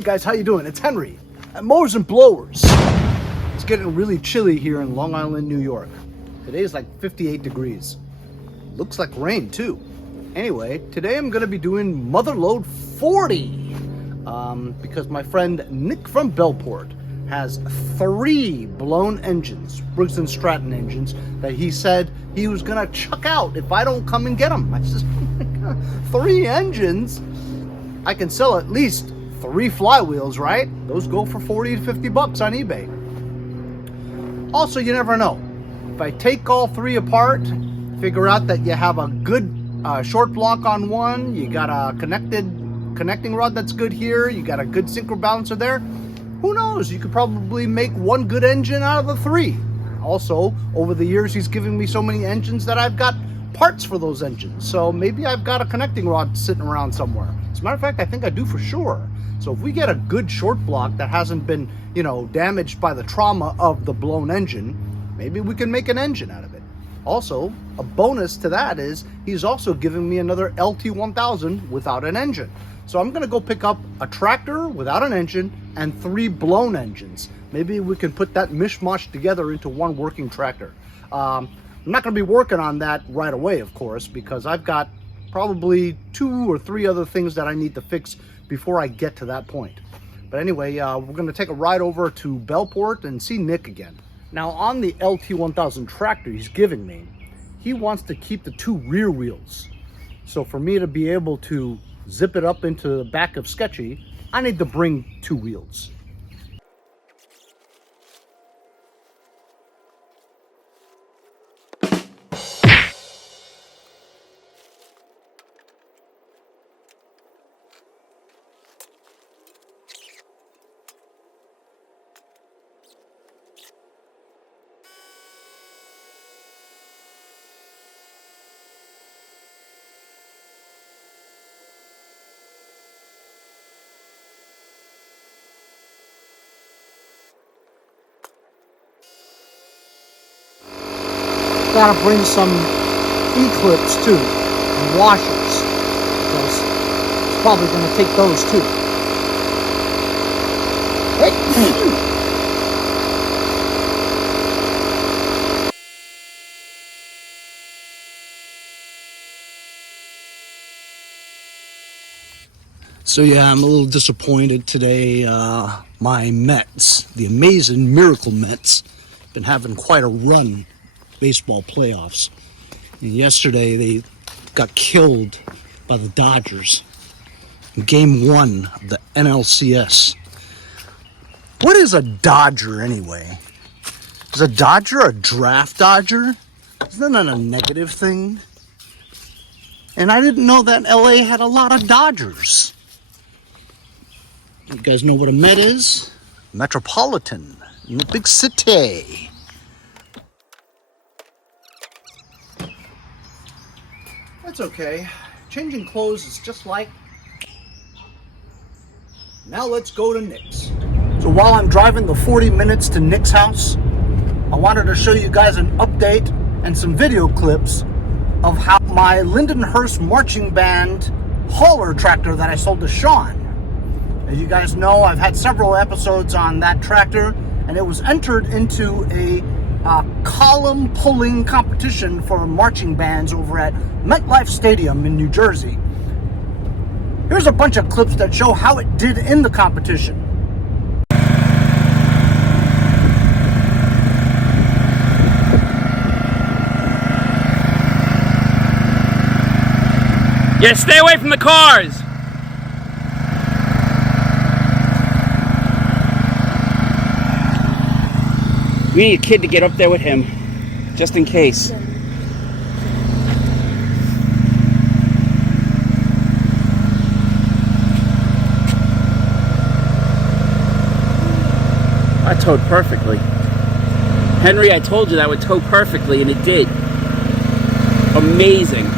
Hey guys, how you doing? It's Henry at Mowers and Blowers. It's getting really chilly here in Long Island, New York. Today is like 58 degrees. Looks like rain too. Anyway, today I'm going to be doing Motherload 40 because my friend Nick from Bellport has 3 blown engines, Briggs & Stratton engines, that he said he was going to chuck out if I don't come and get them. I said, oh my God, 3 engines? I can sell at least 3 flywheels, right? Those go for 40 to 50 bucks on eBay. Also, you never know. If I take all 3 apart, figure out that you have a good short block on one, you got a connecting rod that's good here, you got a good synchro balancer there, who knows? You could probably make 1 good engine out of the 3. Also, over the years, he's giving me so many engines that I've got parts for those engines. So maybe I've got a connecting rod sitting around somewhere. As a matter of fact, I think I do for sure. So if we get a good short block that hasn't been, damaged by the trauma of the blown engine, maybe we can make an engine out of it. Also, a bonus to that is he's also giving me another Lt1000 without an engine. So I'm going to go pick up a tractor without an engine and 3 blown engines. Maybe we can put that mishmash together into one working tractor. I'm not going to be working on that right away, of course, because I've got probably 2 or 3 other things that I need to fix before I get to that point. But anyway, we're going to take a ride over to Bellport and see Nick again. Now, on the Lt1000 tractor he's giving me, he wants to keep the 2 rear wheels. So for me to be able to zip it up into the back of Sketchy, I need to bring 2 wheels. Gotta bring some E-clips too, and washers, because it's probably gonna take those too. Hey. So yeah, I'm a little disappointed today. My Mets, the amazing Miracle Mets, been having quite a run. Baseball playoffs. And yesterday they got killed by the Dodgers in Game 1 of the NLCS. What is a Dodger anyway? Is a Dodger a draft dodger? Isn't that a negative thing? And I didn't know that LA had a lot of Dodgers. You guys know what a Met is? Metropolitan, in the big city. That's okay. Changing clothes is just like... Now let's go to Nick's. So while I'm driving the 40 minutes to Nick's house, I wanted to show you guys an update and some video clips of how my Lindenhurst marching band hauler tractor that I sold to Sean. As you guys know, I've had several episodes on that tractor, and it was entered into a column pulling competition for marching bands over at MetLife Stadium in New Jersey. Here's a bunch of clips that show how it did in the competition. Yeah, stay away from the cars! We need a kid to get up there with him, just in case. I towed perfectly. Henry, I told you that would tow perfectly, and it did. Amazing.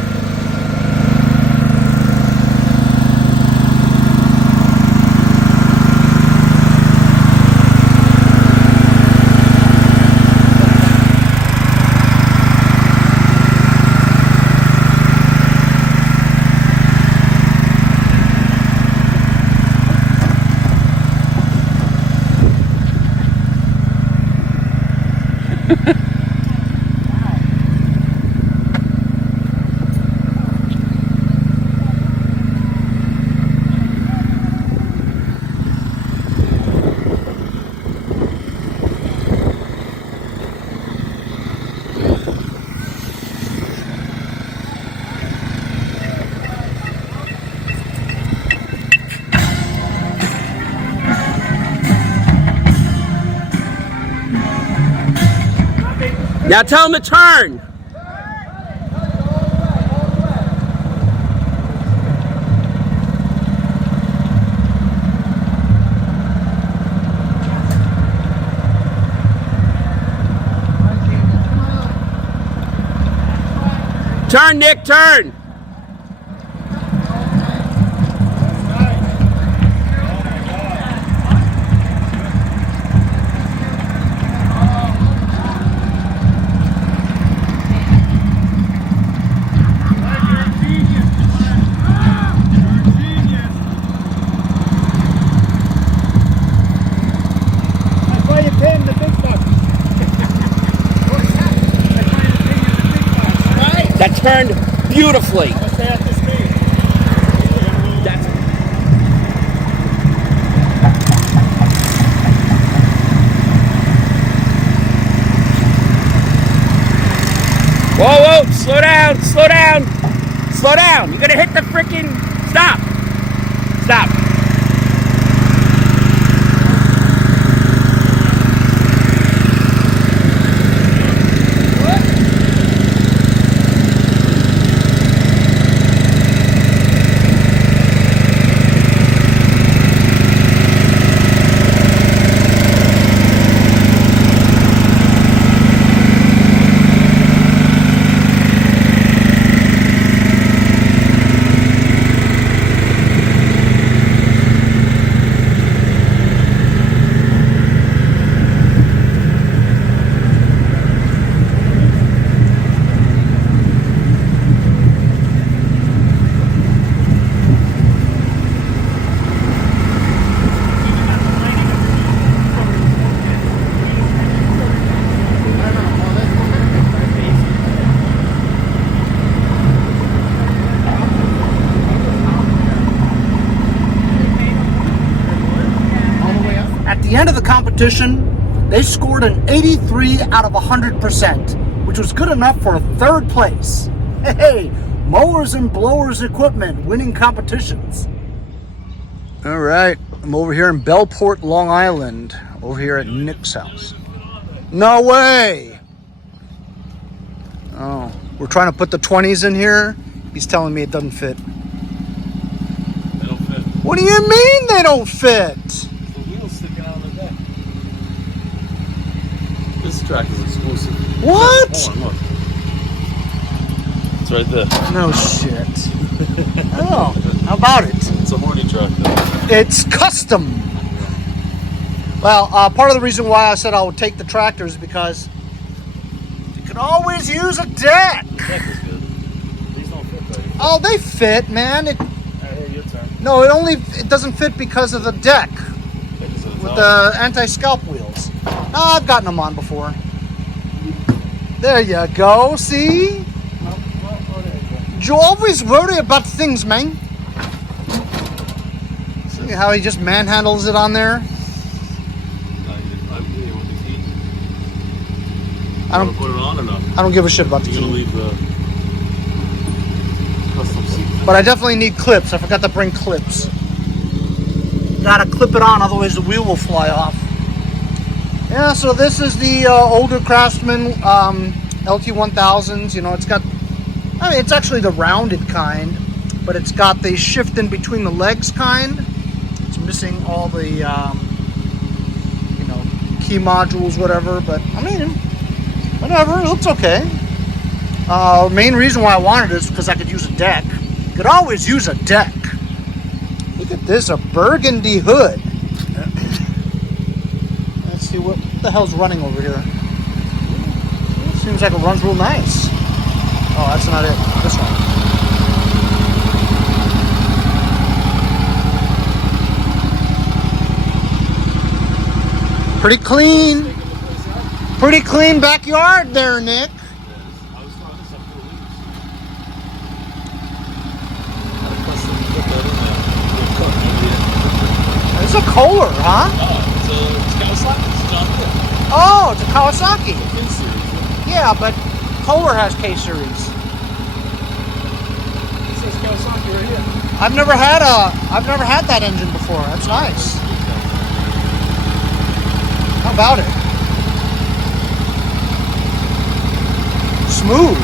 Now tell him to turn. Turn, Nick, turn. That turned beautifully. Whoa, whoa, slow down, slow down, slow down. You're gonna hit the frickin', stop, stop. At the end of the competition, they scored an 83 out of 100%, which was good enough for a third place. Hey, mowers and blowers equipment winning competitions. All right, I'm over here in Bellport, Long Island, over here at Nick's house. No way! Oh, we're trying to put the 20s in here. He's telling me it doesn't fit. They don't fit. What do you mean they don't fit? The wheel's sticking out on the deck. This track is exclusive. What? Hold on, look. It's right there. No shit. Oh, how about it? It's a horny track though. It's custom. Well, part of the reason why I said I would take the tractor is because you can always use a deck. The deck is good. These don't fit though. Oh, they fit, man. Hey, your turn. No, it doesn't fit because of the deck with the anti-scalp wheels. No, I've gotten them on before. There you go. See? You always worry about things, man. See how he just manhandles it on there? I don't put it on or not? I don't give a shit about the You're gonna key. leave the custom seat. But I definitely need clips. I forgot to bring clips. Gotta clip it on, otherwise the wheel will fly off. Yeah, so this is the older Craftsman Lt1000s. You know, it's got, I mean, it's actually the rounded kind, but it's got the shift in between the legs kind. It's missing all the, you know, key modules, whatever, but I mean, whatever, it looks okay. Main reason why I wanted it is because I could use a deck. You could always use a deck. Look at this, a burgundy hood. Let's see what the hell's running over here. Seems like it runs real nice. Oh, that's not it. This one. Pretty clean. Pretty clean backyard there, Nick. I was throwing this up 4 weeks. It's a Kohler, huh? It's Kawasaki. It's John Deere. Oh, it's a Kawasaki. Fin series. Yeah, but Kohler has K-Series. It says Kawasaki right here. I've never had that engine before. That's nice. How about it? smooth.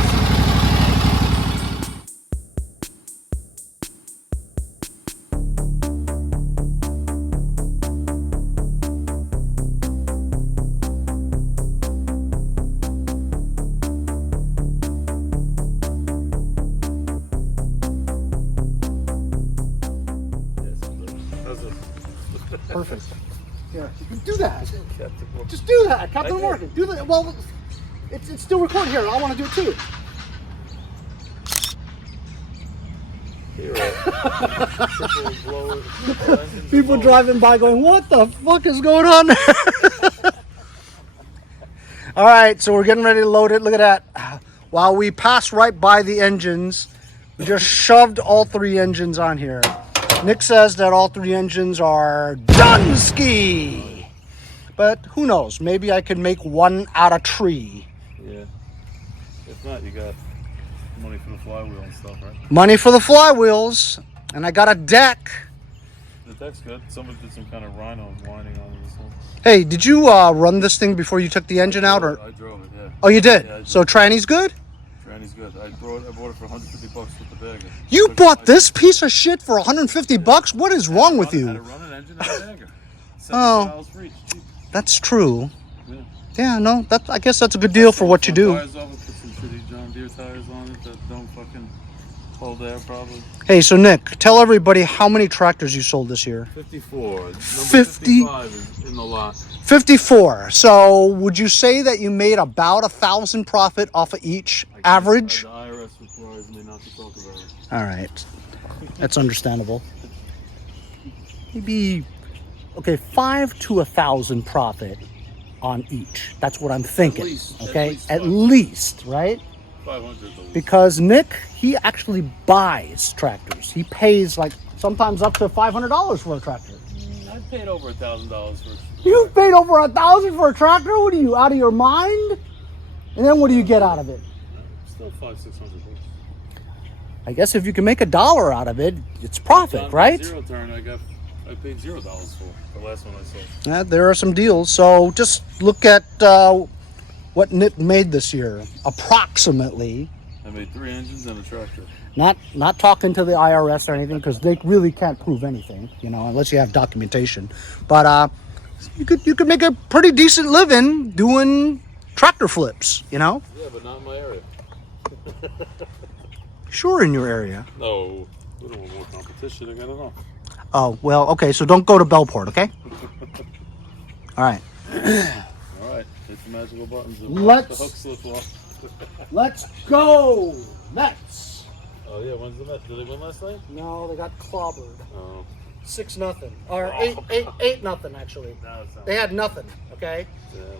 Perfect. Yeah, you can do that. Just do that, Captain Morgan. Do that. Well, it's still recording here. I want to do it too. People driving by going, "What the fuck is going on?" All right, so we're getting ready to load it. Look at that. While we pass right by the engines, we just shoved all 3 engines on here. Nick says that all 3 engines are done ski. But who knows? Maybe I could make one out of tree. Yeah. If not, you got money for the flywheel and stuff, right? Money for the flywheels. And I got a deck. The deck's good. Somebody did some kind of rhino winding on this one. Hey, did you run this thing before you took the engine out? Or? I drove it, yeah. Oh, you did? Yeah, so tranny's good? Tranny's good. I bought it for $150 with the bag. You bought this piece of shit for $150? What is wrong with I had you? to run an engine and a bagger. Oh, $70 for each. Cheap. that's true. Yeah. Yeah, no, I guess that's a good deal for what you do. Tires off it, put some shitty John Deere tires on it that don't fucking hold air probably. Hey, so Nick, tell everybody how many tractors you sold this year. 54. Number 50 55 is in the lot. 54. So would you say that you made about 1,000 profit off of each average? The IRS requires me not to talk about it. All right, that's understandable. Maybe, okay, 5 to 1,000 profit on each. That's what I'm thinking. Okay, at least, right? 500 at least. Because Nick, he actually buys tractors. He pays like sometimes up to $500 for a tractor. I paid over $1,000 for it. You paid over $1,000 for a tractor? What are you, out of your mind? And then what do you get out of it? Still $500-600 bucks. I guess if you can make $1 out of it, it's profit, John, right? Zero turn, I paid $0 for the last one I sold. Yeah, there are some deals. So just look at what Nick made this year, approximately. I made 3 engines and a tractor. Not talking to the IRS or anything, because they really can't prove anything, you know, unless you have documentation. But you could make a pretty decent living doing tractor flips, you know. Yeah, but not in my area. Sure, in your area. No, we don't want more competition. I got enough. Oh well, okay. So don't go to Bellport, okay? All right. All right, hit the magical buttons. Let's- The hook slip off. Let's go, Mets. Oh yeah, when's the Mets? Did they win last night? No, they got clobbered. Oh. 6-0, or Oh. 8-0 actually. No, it's not. They had nothing. Okay.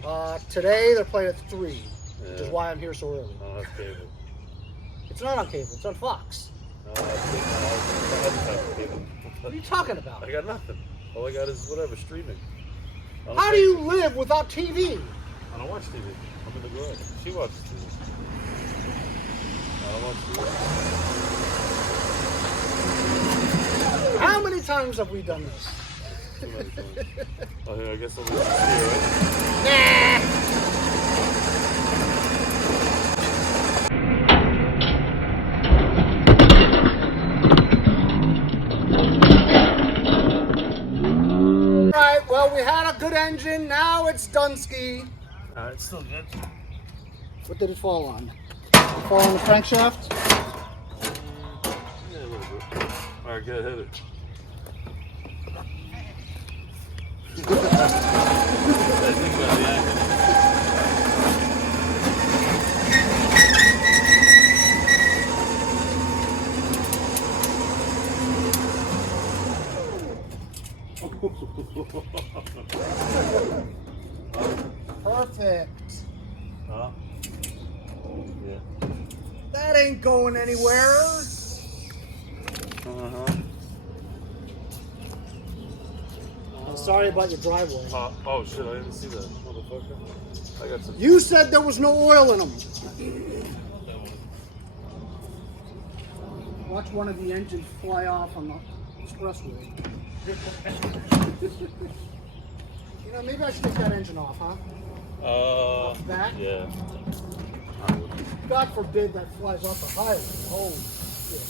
Yeah. Today they're playing at 3, which is Yeah. why I'm here so early. I don't have cable. It's not on cable. It's on Fox. No, I have cable. What are you talking about? I got nothing. All I got is whatever, streaming. I don't How do pay- you live without TV? I don't watch TV. I'm in the garage. She watches TV. I don't watch TV. How many times have we done this? Too many times. Oh, yeah, I guess I'll leave this here, right? Right, well, we had a good engine. Now it's Dunsky. It's still good. What did it fall on? Fall on the crankshaft? Yeah, a little bit. All right, go hit it. I think about the angle. Perfect. Huh? Yeah. That ain't going anywhere. Uh-huh. I'm sorry about your driveway. Oh shit, I didn't see that, motherfucker. I got some. You said there was no oil in them. Watch one of the engines fly off on the expressway. You know, maybe I should take that engine off, huh? Uh, That? yeah. God forbid that flies off the highway. Holy shit.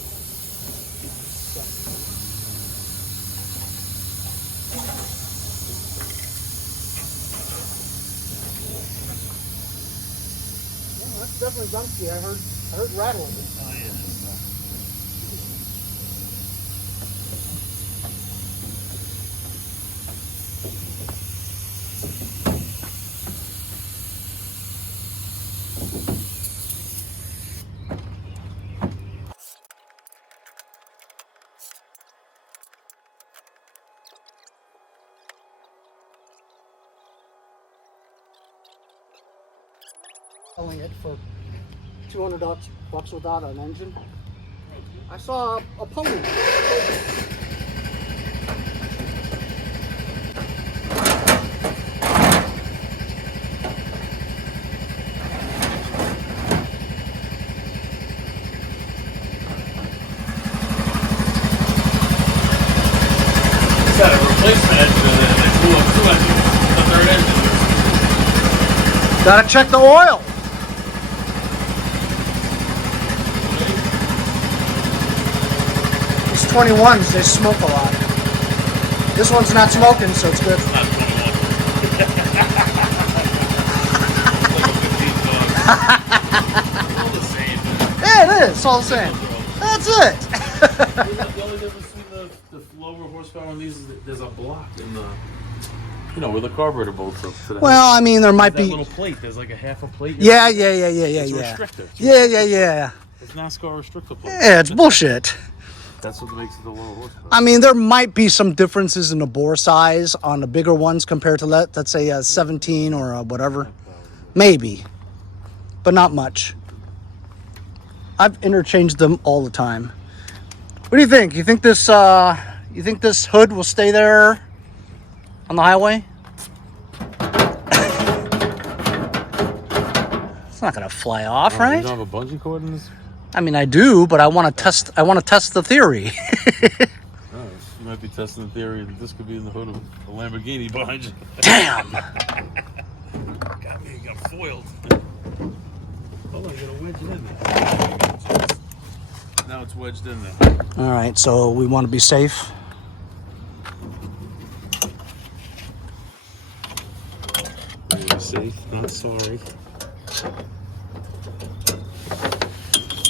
Well, that's definitely dumpy. I heard rattling. Oh yeah. Selling it for $200 without an engine. I saw a pony. It's got a replacement engine in there. They blew up 2 engines. The 3rd engine. Gotta check the oil. These 21s, they smoke a lot. This one's not smoking, so it's good. It's not 21. It's all the same. Yeah, it is. It's all the same. That's it. The only difference between the lower horsepower on these is that there's a block in the, you know, where the carburetor bolts up to the Well, I mean, there might that be. little plate. There's like a half a plate. Yeah. It's a restrictor. Yeah. It's NASCAR restrictor plate. Yeah, it's bullshit. That's what makes it the lower horsepower. I mean, there might be some differences in the bore size on the bigger ones compared to, let's say, a 17 or a whatever. Maybe, but not much. I've interchanged them all the time. What do you think? You think this hood will stay there on the highway? It's not gonna fly off, You right? don't have a bungee cord in this? I mean, I do, but I want to test the theory. Oh, you might be testing the theory that this could be in the hood of a Lamborghini behind you. Damn. Got me, you got foiled. Hold on, you gotta wedge it in there. Now it's wedged in there. All right, so we want to be safe. You're safe, not sorry.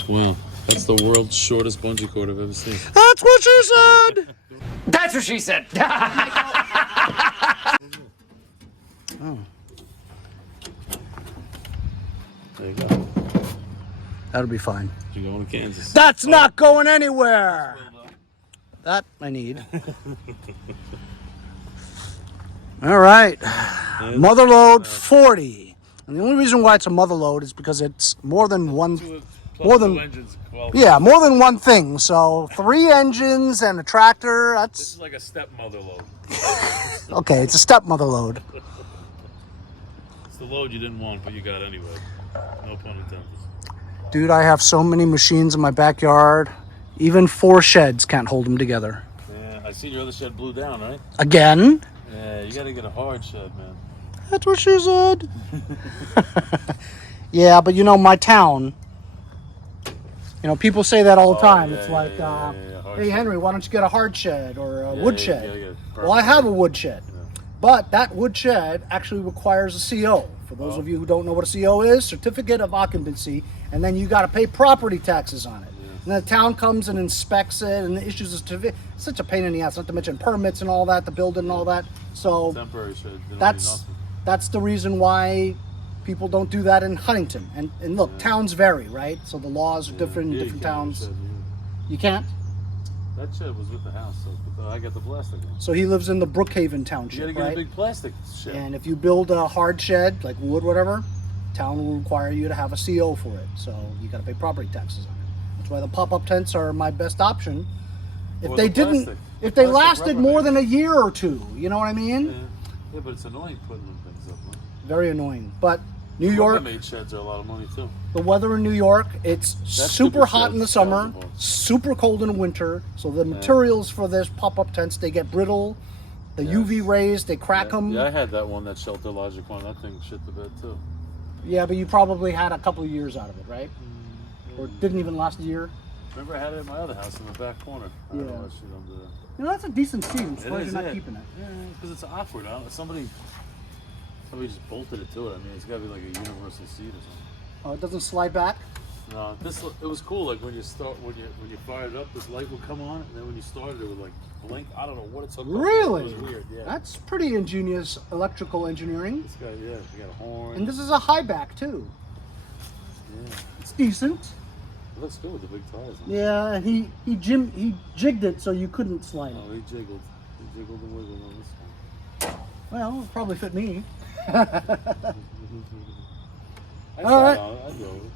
Wow, that's the world's shortest bungee cord I've ever seen. That's what she said. That's what she said. Oh, There you go. that'll be fine. You're going to Kansas. That's not going anywhere. That I need. All right, Motherload 40. And the only reason why it's a Motherload is because it's more than one. More than- 2 engines. Yeah, more than one thing. So 3 engines and a tractor. This That's is like a step mother load. okay. It's a step Motherload. It's the load you didn't want, but you got anyway. No pun intended. Dude, I have so many machines in my backyard. Even 4 sheds can't hold them together. Yeah, I see your other shed blew down, right? Again? Yeah, you got to get a hard shed, man. That's what she said. Yeah, but you know, my town, you know, people say that all the time. It's like, hard hey, shed. Henry, why don't you get a hard shed or a Yeah, wood yeah, shed? yeah, Well, I have a wood shed. Yeah. But that wood shed actually requires a CO. For those of you who don't know what a CO is, certificate of occupancy, and then you got to pay property taxes on it. And the town comes and inspects it and issues a certificate. It's such a pain in the ass, not to mention permits and all that, to build it and all that. So Temporary shed. They don't need that's nothing. that's the reason why people don't do that in Huntington. And look, towns vary, right? So the laws are different in Yeah, you different can't have a towns. shed, You can't. That shed was with the house, so I got the plastic one. So he lives in the Brookhaven You got to Township, get a right? big plastic shed. And if you build a hard shed, like wood, whatever, town will require you to have a CO for it. So you got to pay property taxes on it. That's why the pop-up tents are my best option. If Or they the didn't, plastic. if they Plastic lasted Rubbermaid. more than a year or two, you know what I mean? Yeah, but it's annoying putting them things up. Man. Very annoying. But New York, Rubbermaid sheds are a lot of money too. the weather in New York, it's super stupid hot in the shed's summer, terrible. super cold in the winter. So the materials for this pop-up tents, they get brittle. The Yes. UV rays, they crack them. Yeah, I had that one, that Shelter Logic one. That thing shit the bed too. Yeah, but you probably had a couple of years out of it, right? Or didn't even last a year? Remember I had it at my other house in the back corner. I Yeah. don't know what shit I'm doing. You know, that's a decent seat. I'm surprised is, you're not yeah. keeping it. Yeah, because it's awkward. Somebody just bolted it to it. I mean, it's got to be like a universal seat or something. Oh, it doesn't slide back? No, it was cool. Like when you fired it up, this light would come on, and then when you started, it would like blink. I don't know what it's hooked up to. Really? It was weird. Yeah. That's pretty ingenious electrical engineering. This guy, yeah, he got a horn. And this is a high back too. Yeah. It's decent. It looks good with the big tires. Huh? Yeah, and he jigged it so you couldn't slide it. Oh, he jiggled and wiggled on this one. Well, it probably fit me. All right. I'd go with it.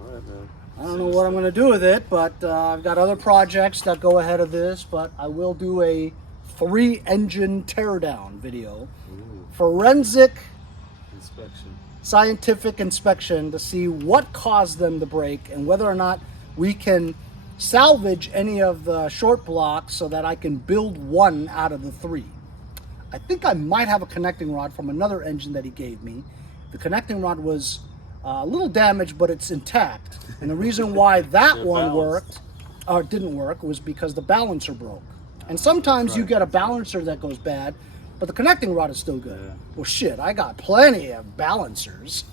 All right, man. I don't know what I'm going to do with it, but I've got other projects that go ahead of this, but I will do a 3-engine teardown video. Ooh. Forensic Inspection. scientific inspection to see what caused them to break and whether or not we can salvage any of the short blocks so that I can build one out of the 3. I think I might have a connecting rod from another engine that he gave me. The connecting rod was a little damaged, but it's intact. And the reason why that one worked, or didn't work, was because the balancer broke. And sometimes you get a balancer that goes bad, but the connecting rod is still good. Yeah. Well, shit, I got plenty of balancers.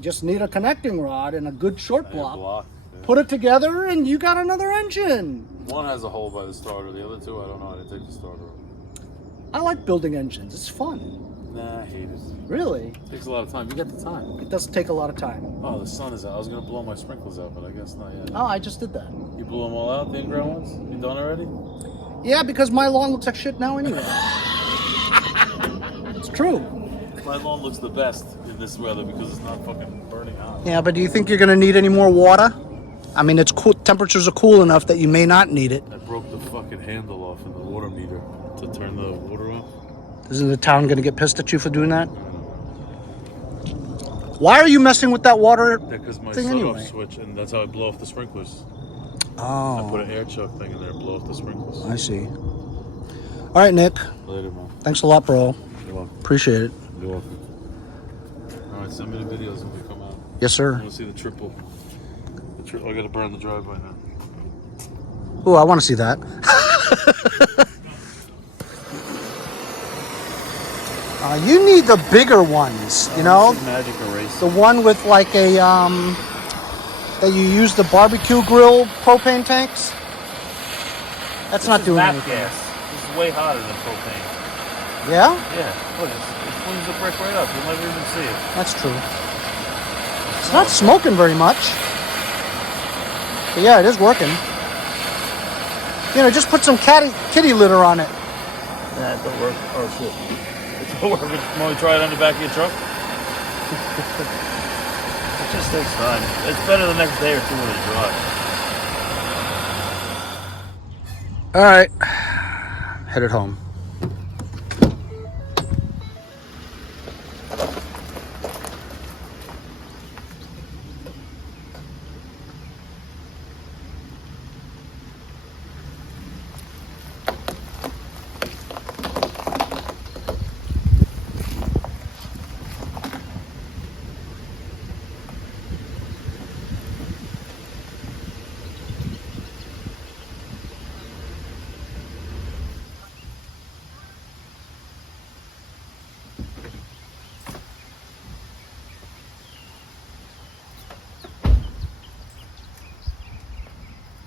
Just need a connecting rod and a good short block. Yeah. Put it together and you got another engine. One has a hole by the starter. The other 2, I don't know how to take the starter off. I like building engines. It's fun. Nah, I hate it. Really? It takes a lot of time. You got the time. It doesn't take a lot of time. Oh, the sun is out. I was going to blow my sprinklers out, but I guess not yet. Oh, I just did that. You blew them all out, the in-ground ones? You done already? Yeah, because my lawn looks like shit now anyway. It's true. My lawn looks the best in this weather because it's not fucking burning hot. Yeah, but do you think you're going to need any more water? I mean, it's cool. Temperatures are cool enough that you may not need it. I broke the fucking handle off in the water meter to turn the water off. Isn't the town going to get pissed at you for doing that? Why are you messing with that water Because my thing shut anyway? off switch, and that's how I blow off the sprinklers. Oh, I put an air chuck thing in there, blow off the sprinklers. I see. All right, Nick. Later, man. Thanks a lot, bro. You're welcome. Appreciate it. You're welcome. All right, send me the videos when they come out. Yes, I sir. want to see the triple. I got to burn the driveway now. Oh, I want to see that. You need the bigger ones, you know? Magic eraser. The one with like a, that you use the barbecue grill propane tanks? That's not doing nat anything. gas. This is way hotter than propane. Yeah? Yeah, look, it flings the brick right up. You'll never even see it. That's true. It's not smoking very much. But yeah, it is working. You know, just put some kitty litter on it. Nah, it don't work. Oh, shit. It don't work. You want to try it on the back of your truck? It just takes time. It's better the next day or 2 when it's dry. All right. Headed home.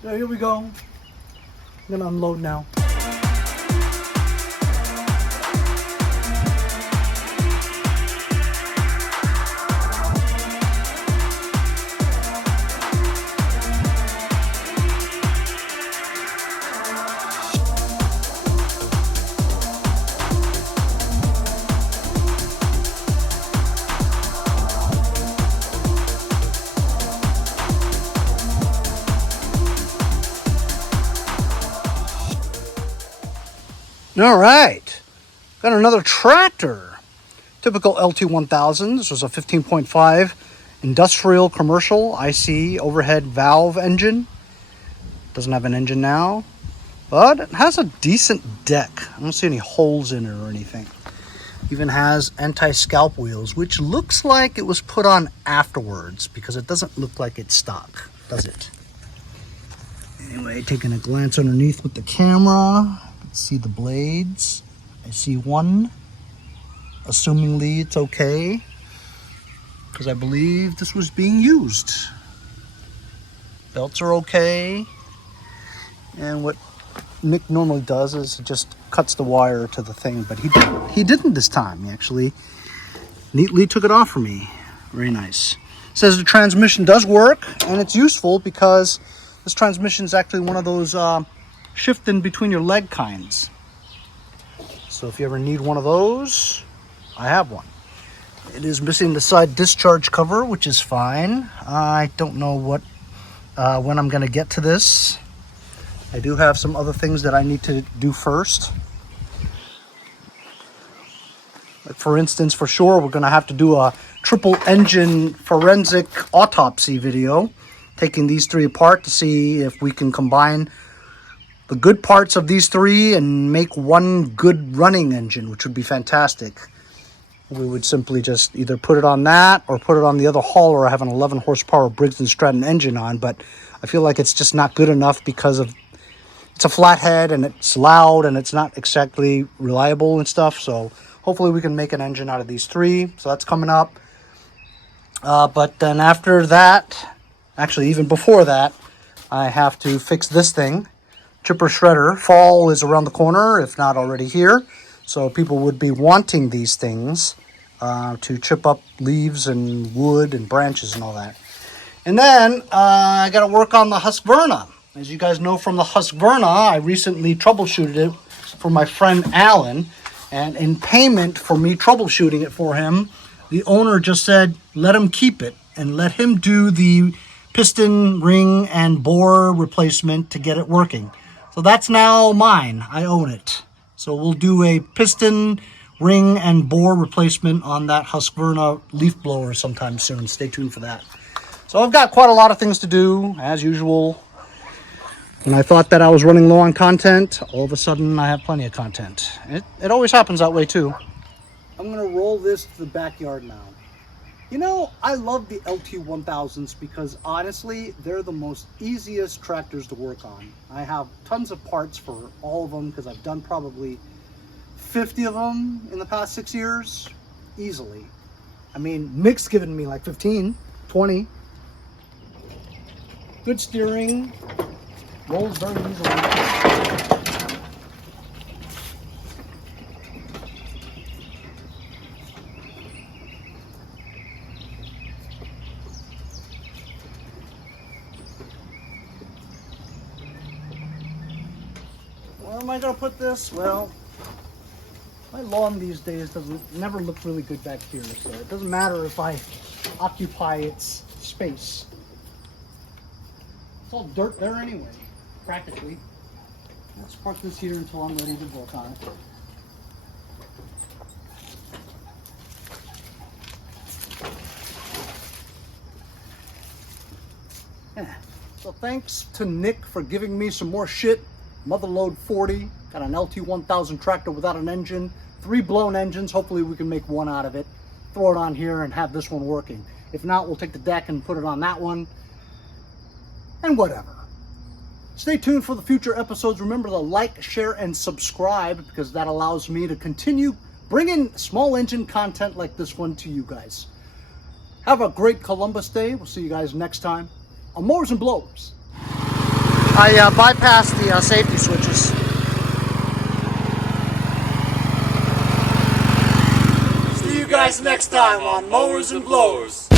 Yeah, here we go. I'm gonna unload now. All right, got another tractor. Typical LT1000. This was a 15.5 industrial commercial IC overhead valve engine. Doesn't have an engine now, but it has a decent deck. I don't see any holes in it or anything. Even has anti-scalp wheels, which looks like it was put on afterwards because it doesn't look like it's stock, does it? Anyway, taking a glance underneath with the camera, see the blades. I see one. Assumingly it's okay, because I believe this was being used. Belts are okay. And what Nick normally does is just cuts the wire to the thing, but he didn't this time. He actually neatly took it off for me. Very nice. It says the transmission does work, and it's useful because this transmission is actually one of those shift in between your leg kinds. So if you ever need one of those, I have one. It is missing the side discharge cover, which is fine. I don't know when I'm going to get to this. I do have some other things that I need to do first. Like for instance, for sure, we're going to have to do a triple engine forensic autopsy video, taking these three apart to see if we can combine the good parts of these three and make one good running engine, which would be fantastic. We would simply just either put it on that or put it on the other hauler I have an 11 horsepower Briggs & Stratton engine on, but I feel like it's just not good enough because of it's a flathead and it's loud and it's not exactly reliable and stuff. So hopefully we can make an engine out of these three. So that's coming up. But then after that, actually even before that, I have to fix this thing. Chipper shredder. Fall is around the corner, if not already here. So people would be wanting these things to chip up leaves and wood and branches and all that. And then I got to work on the Husqvarna. As you guys know from the Husqvarna, I recently troubleshooted it for my friend Alan. And in payment for me troubleshooting it for him, the owner just said, let him keep it and let him do the piston, ring, and bore replacement to get it working. So that's now mine. I own it. So we'll do a piston, ring, and bore replacement on that Husqvarna leaf blower sometime soon. Stay tuned for that. So I've got quite a lot of things to do, as usual. When I thought that I was running low on content, all of a sudden I have plenty of content. It always happens that way too. I'm gonna roll this to the backyard now. You know, I love the LT1000s because honestly, they're the most easiest tractors to work on. I have tons of parts for all of them because I've done probably 50 of them in the past 6 years, easily. I mean, Nick's given me like 15, 20. Good steering, rolls very easily. Where am I gonna put this? Well, my lawn these days never look really good back here, so it doesn't matter if I occupy its space. It's all dirt there anyway, practically. Let's park this here until I'm ready to work on it. Yeah. So thanks to Nick for giving me some more shit. Motherload 40, got an LT1000 tractor without an engine, 3 blown engines. Hopefully we can make one out of it, throw it on here and have this one working. If not, we'll take the deck and put it on that one, and whatever. Stay tuned for the future episodes. Remember to like, share, and subscribe because that allows me to continue bringing small engine content like this one to you guys. Have a great Columbus Day. We'll see you guys next time on Mowers and Blowers. I bypassed the safety switches. See you guys next time on Mowers and Blowers.